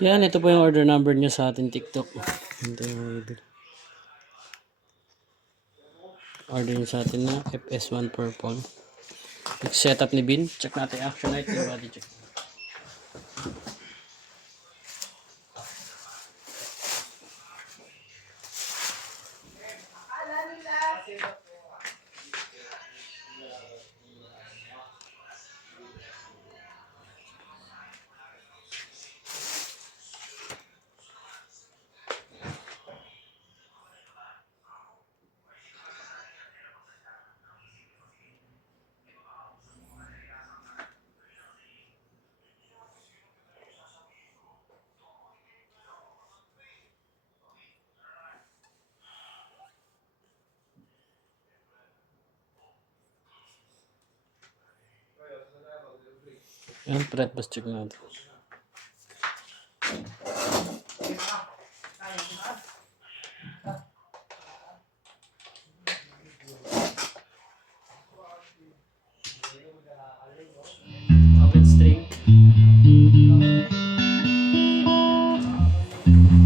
Yan, ito po yung order number niya sa ating TikTok. Ito yung order. Order niya sa atin na FS1 purple. Setup ni Bin. Check natin action light yung body check. Yan, fret bus check natin. Open string.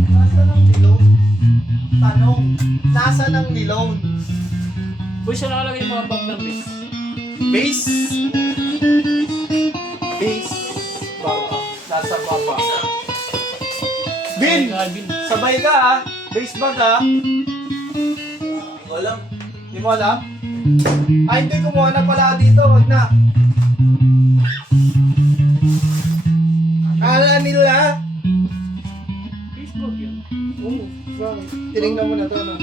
Nasa ng nilon? Tanong, nasa ng nilon? Boy, siya nakalagay yung mga bag ng base. Base? Base? Baba. Nasa baba. Bin! Bin. Sabay ka ha? Base bag ha? Walang. Hindi mo alam? Ay, hindi. Kumuha na pala dito. Wag na. Kala nila. Facebook yun. Oo. Bakit? Tinignan mo na to, no?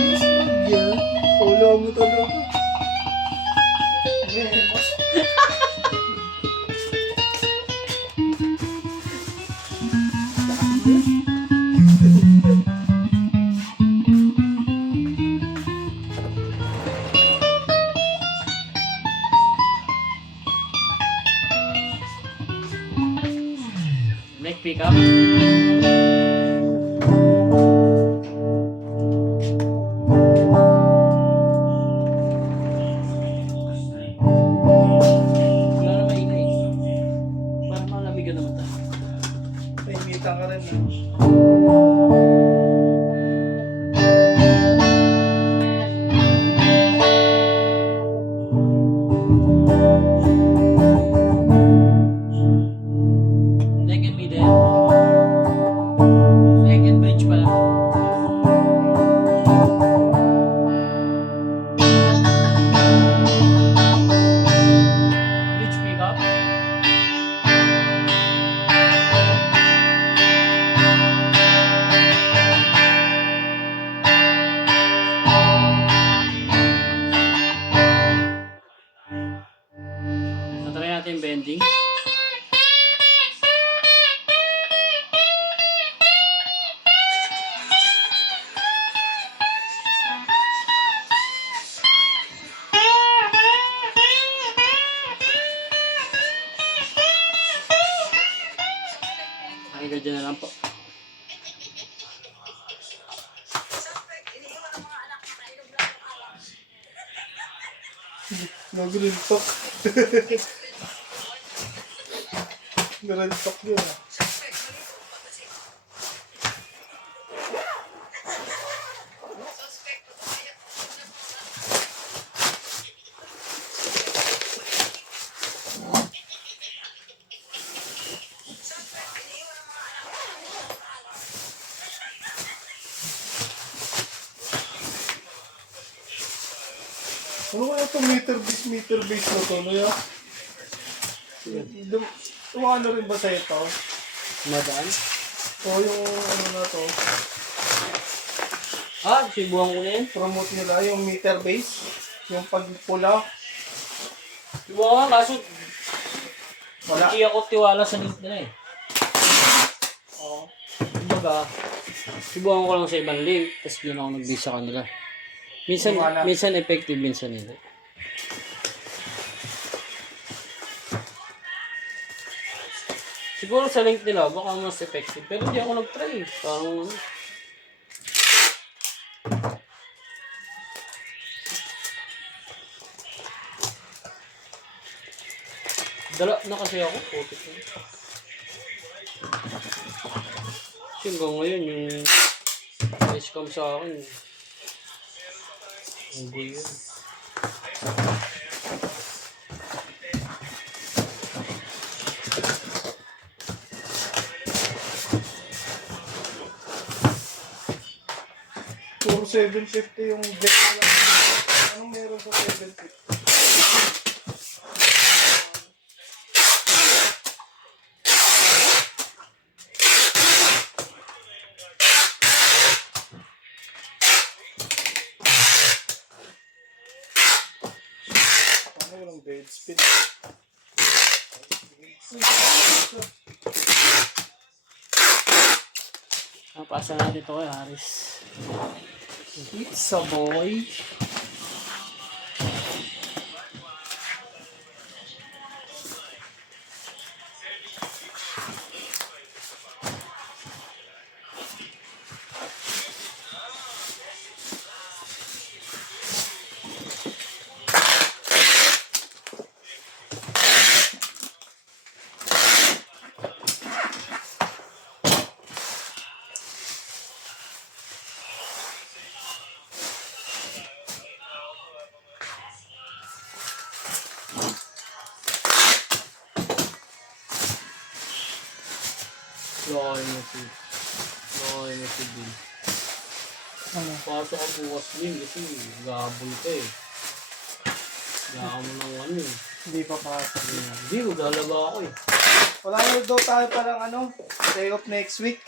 Facebook yan. Ulo mo talaga. Neck pickup. Wala na maingay. Parang malamigan naman tayo. Naimitan ka rin, no? Neck and middle. Neck and bridge pala. Bridge pickup. Natry natin yung bending. Nakita dyan na lang po. Nagrintok. Nagrintok yun, ah. Ano kaya itong meter base na to? Ano yan? Ano rin ba sa ito? Madaan. O yung ano na to? Ah, sibuhan ko na yan. Promote nila yung meter base. Yung pagpula. Sibuhan ko kaso Wala. hindi ako tiwala sa link nila eh. Oo. Kumbaga, sibuhan ko lang sa ibang link, tapos doon ako nag-base sa kanila. Minsan effective, minsan hindi. Siguro sa link nila, baka mas effective. Pero hindi ako nag-try. Parang Dala na kasi ako. Putik na. Kasi hanggang ngayon yung na-scam sa akin. Ang gulo yun. Puro 750 yung jet na lang. Anong meron sa 750? Ano yung dead spin? Napasa natin ito kay Haris. It's a boy. Laki mo si. Laki mo si Bill. Ano? Pasok ka bukas din kasi gabol ka eh. Gaka mo ng ano eh. Hindi pa pasok. Hindi, maglalaba ako eh. Wala na daw tayo palang ano, day off next week.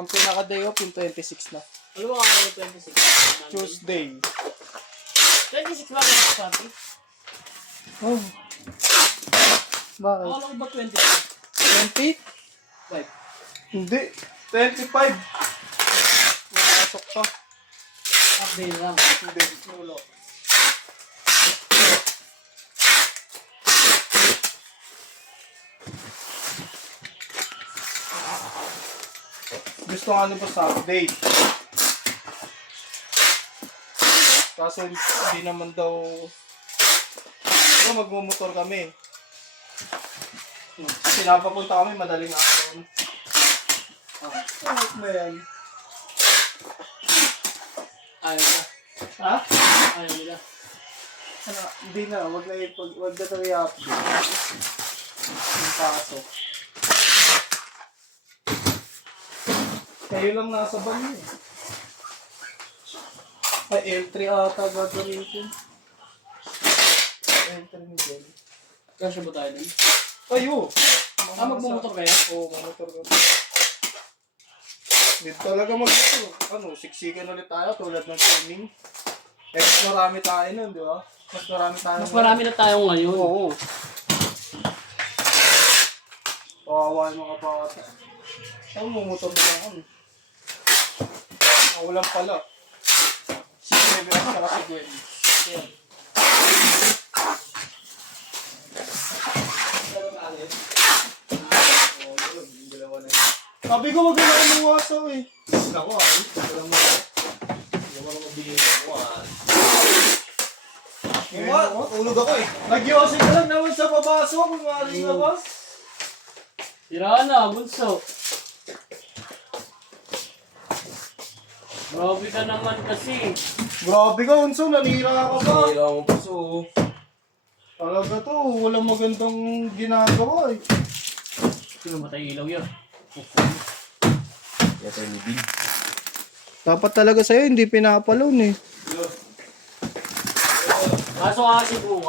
Ang pinaka day off yung 26 na. Ano ba nga yung 26? Tuesday. 26 ba kayo sa atin? Oh. Bakit? Akala ko ba 20? 20? 5. Hindi. 25. Nakasok pa. Update lang. Hindi. Nulo. Gusto nga nito sa update. Kaso hindi naman daw... Pero magmumotor kami. Pinapapunta kami madaling araw. Ano na yan? Ayaw na. Ha? Ayaw nila. Ano, hindi na. Wag na ito i-update. Yung pasok. Kayo lang nasa banyo eh. Ay, L3 ata gagawin ko. L3 ni Jen. Kasya ba tayo dun? Ayo! Magmumotor kayo? Oo, magmotor ko. Hindi talaga magmotor. Ano, siksikan ulit tayo tulad ng training. Eh, mas marami tayo nun, di ba? Mas marami tayo. Mas marami na tayo ngayon. Oo. Kawawa yung mga bata. Saan mumotor na lang ako? Walang pala. Si Trevor at saka si Gwen. Yan. Sabi ko wag na ako luwasaw eh. Ako ay, walang mabigay ako Ngayon ako. Tulog ako eh. Nagyosip ka lang naman sa pabaso kung maaaring labas. Tira na, bunso. Grabe ka naman kasi. Grabe ka, Unso. Nanira ka pa. Kaya mo pa so. Talaga to. Walang magandang ginagawa eh. Sino matay ilaw yan? Kaya tayo ni Big. Dapat talaga sa'yo, hindi pinapalon eh. Kaso kasi bukas.